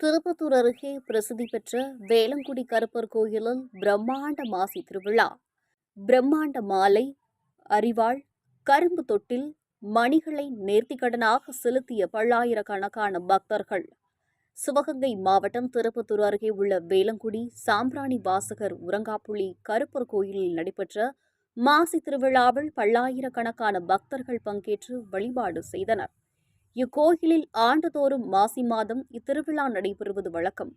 திருப்பத்தூர் அருகே பிரசித்தி பெற்ற வேலங்குடி கருப்பர் கோயிலில் பிரம்மாண்ட மாசி திருவிழா. பிரம்மாண்ட மாலை, அரிவாள், கரும்பு தொட்டில், மணிகளை நேர்த்திக்கடனாக செலுத்திய பல்லாயிரக்கணக்கான பக்தர்கள். சிவகங்கை மாவட்டம் திருப்பத்தூர் அருகே உள்ள வேலங்குடி சாம்பிராணி வாசகர் உரங்காப்புலி கருப்பர் கோயிலில் நடைபெற்ற மாசி திருவிழாவில் பல்லாயிரக்கணக்கான பக்தர்கள் பங்கேற்று வழிபாடு செய்தனர். இக்கோயிலில் ஆண்டுதோறும் மாசி மாதம் இத்திருவிழா நடைபெறுவது வழக்கம்.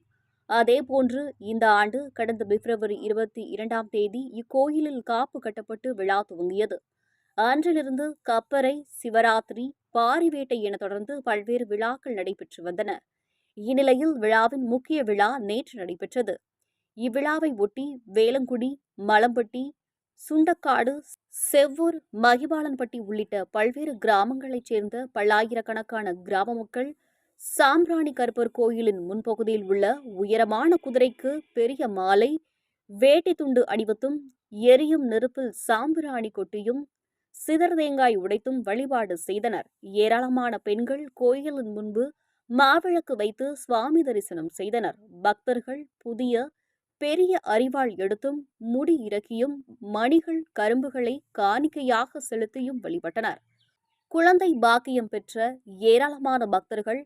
அதேபோன்று இந்த ஆண்டு கடந்த பிப்ரவரி 22ஆம் தேதி இக்கோயிலில் காப்பு கட்டப்பட்டு விழா துவங்கியது. அன்றிலிருந்து கப்பரை, சிவராத்திரி, பாரிவேட்டை என தொடர்ந்து பல்வேறு விழாக்கள் நடைபெற்று வந்தன. இந்நிலையில் விழாவின் முக்கிய விழா நேற்று நடைபெற்றது. இவ்விழாவை ஒட்டி வேலங்குடி, மலம்பட்டி, சுண்டக்காடு, செவ்வூர், மகிபாலன்பட்டி உள்ளிட்ட பல்வேறு கிராமங்களைச் சேர்ந்த பல்லாயிரக்கணக்கான கிராம மக்கள் சாம்பிராணி கருப்பர் கோயிலின் முன்பகுதியில் உள்ள உயரமான குதிரைக்கு பெரிய மாலை, வேட்டி துண்டு அணிவித்தும், எரியும் நெருப்பில் சாம்பிராணி கொட்டியும், சிதர் தேங்காய் உடைத்தும் வழிபாடு செய்தனர். ஏராளமான பெண்கள் கோயிலின் முன்பு மாவிளக்கு வைத்து சுவாமி தரிசனம் செய்தனர். பக்தர்கள் புதிய பெரிய அரிவாள் எடுத்தும், முடி இறக்கியும், மணிகள், கரும்புகளை காணிக்கையாக செலுத்தியும் வழிபட்டனர். குழந்தை பாக்கியம் பெற்ற ஏராளமான பக்தர்கள்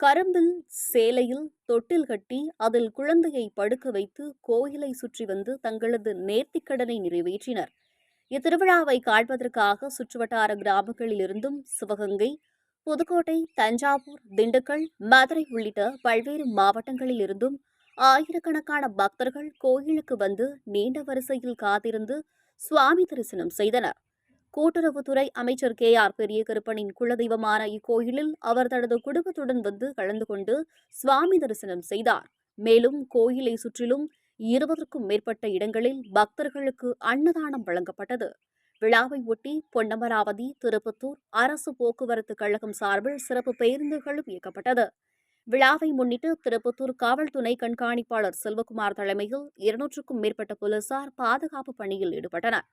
கரும்பில் சேலையில் தொட்டில் கட்டி அதில் குழந்தையை படுக்க வைத்து கோயிலை சுற்றி வந்து தங்களது நேர்த்திக்கடனை நிறைவேற்றினர். இத்திருவிழாவை காண்பதற்காக சுற்றுவட்டார கிராமங்களிலிருந்தும் சிவகங்கை, புதுக்கோட்டை, தஞ்சாவூர், திண்டுக்கல், மதுரை உள்ளிட்ட பல்வேறு மாவட்டங்களில் இருந்தும் ஆயிரக்கணக்கான பக்தர்கள் கோயிலுக்கு வந்து நீண்ட வரிசையில் காத்திருந்து சுவாமி தரிசனம் செய்தனர். கூட்டுறவுத்துறை அமைச்சர் KR பெரியகருப்பனின் குலதெய்வமான இக்கோயிலில் அவர் தனது குடும்பத்துடன் வந்து கலந்து கொண்டு சுவாமி தரிசனம் செய்தார். மேலும் கோயிலை சுற்றிலும் 20க்கும் மேற்பட்ட இடங்களில் பக்தர்களுக்கு அன்னதானம் வழங்கப்பட்டது. விழாவை ஒட்டி பொன்னமராவதி, திருப்பத்தூர் அரசு போக்குவரத்து கழகம் சார்பில் சிறப்பு பேருந்துகளும் இயக்கப்பட்டது. விழாவை முன்னிட்டு திருப்பத்தூர் காவல் துணை கண்காணிப்பாளர் செல்வகுமார் தலைமையில் 200க்கும் மேற்பட்ட போலீசார் பாதுகாப்பு பணியில் ஈடுபட்டனர்.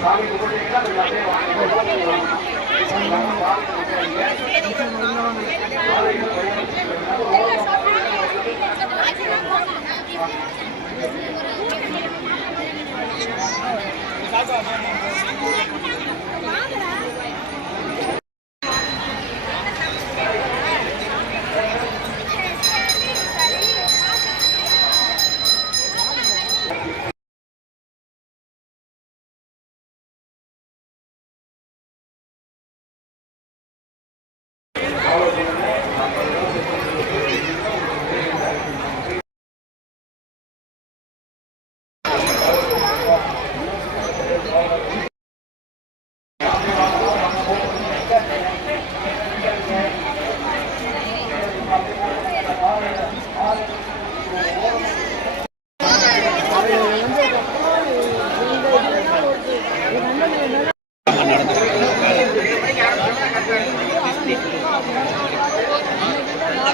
சாமி கும்பிட்டீங்கன்னா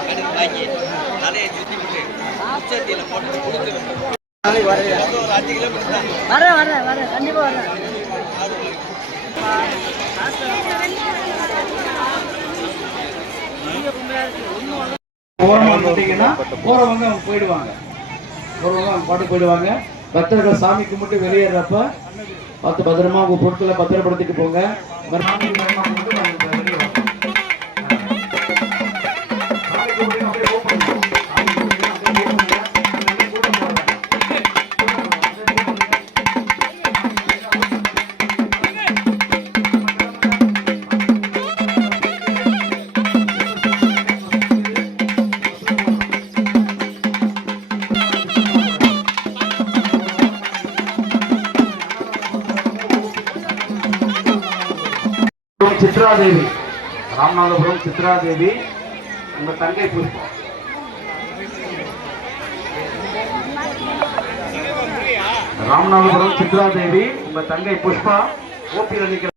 கடுப்பாக்கி தலையை சுற்றி விட்டு உச்சத்தியில் போட்டு கொடுத்து வரேன் கண்டிப்பா வரேன். ஓரமா வந்துட்டீங்கன்னா போறவங்க அவங்க போயிடுவாங்க. போறவங்க அவங்க பாட்டு போயிடுவாங்க. பக்தர்கள் சாமி கும்பிட்டு வெளியேறப்ப பார்த்து பத்திரமா உங்க பொருட்களை பத்திரப்படுத்திட்டு போங்க. சாமி கும்பிட்டு நாங்க வெளியே வரோம். சாமி கும்பிட்டு அப்படியே move பண்ணுங்க. சாமி கும்பிட்டு அப்படியே move பண்ணுங்க. அப்படியே கூட்டம் போறாங்க. சித்ராதேவி, ராமநாதபுரம் சித்ராதேவி, உங்க தங்கை புஷ்பா. ராமநாதபுரம் சித்ராதேவி, உங்க தங்கை புஷ்பா ஓபியில் நிற்கிற.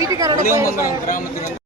வீட்டுக்காரோட கிராமத்துக்கு